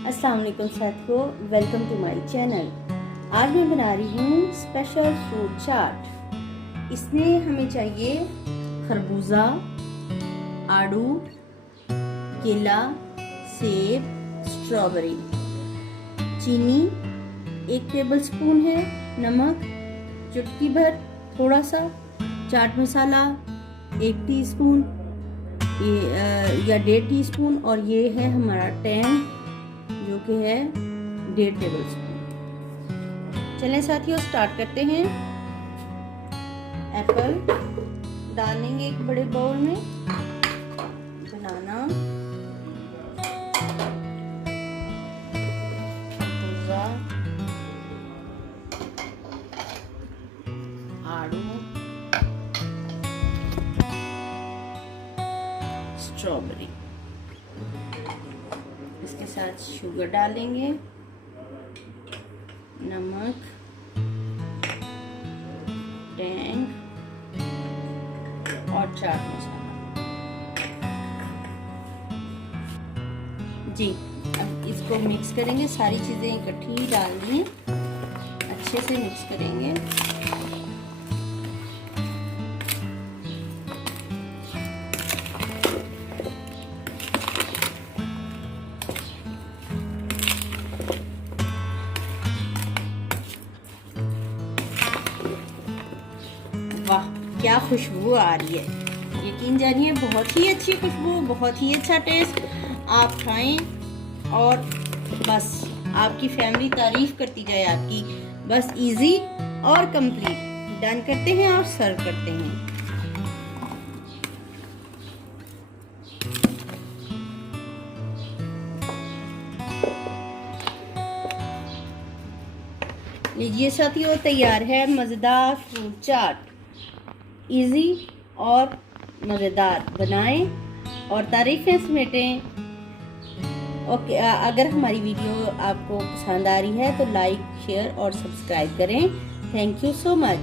अस्सलाम वालेकुम साथियों, वेलकम टू माय चैनल। आज मैं बना रही हूँ स्पेशल फ्रूट चाट। इसमें हमें चाहिए खरबूजा, आड़ू, केला, सेब, स्ट्रॉबेरी, चीनी 1 टेबल स्पून है, नमक चुटकी भर थोड़ा सा, चाट मसाला 1 टीस्पून या 1.5 टीस्पून, और ये है हमारा टैंग जो कि है 1.5 टेबल स्पून। चलें साथियों, स्टार्ट करते हैं। एप्पल डालेंगे एक बड़े बाउल में, बनाना, खरबूजा, आड़ू, स्ट्रॉबेरी, इसके साथ शुगर डालेंगे, नमक, टैंग और चाट मसाला। जी, अब इसको मिक्स करेंगे, सारी चीज़ें इकट्ठी डालनी है, अच्छे से मिक्स करेंगे। वाह, क्या खुशबू आ रही है, यकीन जानिए बहुत ही अच्छी खुशबू, बहुत ही अच्छा टेस्ट। आप खाएं और बस आपकी फैमिली तारीफ करती जाए आपकी। बस इजी और कंप्लीट। डन करते हैं और सर्व करते हैं। लीजिए साथियों, तैयार है मज़ेदार फ्रूट चाट। इजी और मज़ेदार, बनाएं और तारीफ़ें समेटें। ओके, अगर हमारी वीडियो आपको पसंद आ रही है तो लाइक, शेयर और सब्सक्राइब करें। Thank you so much.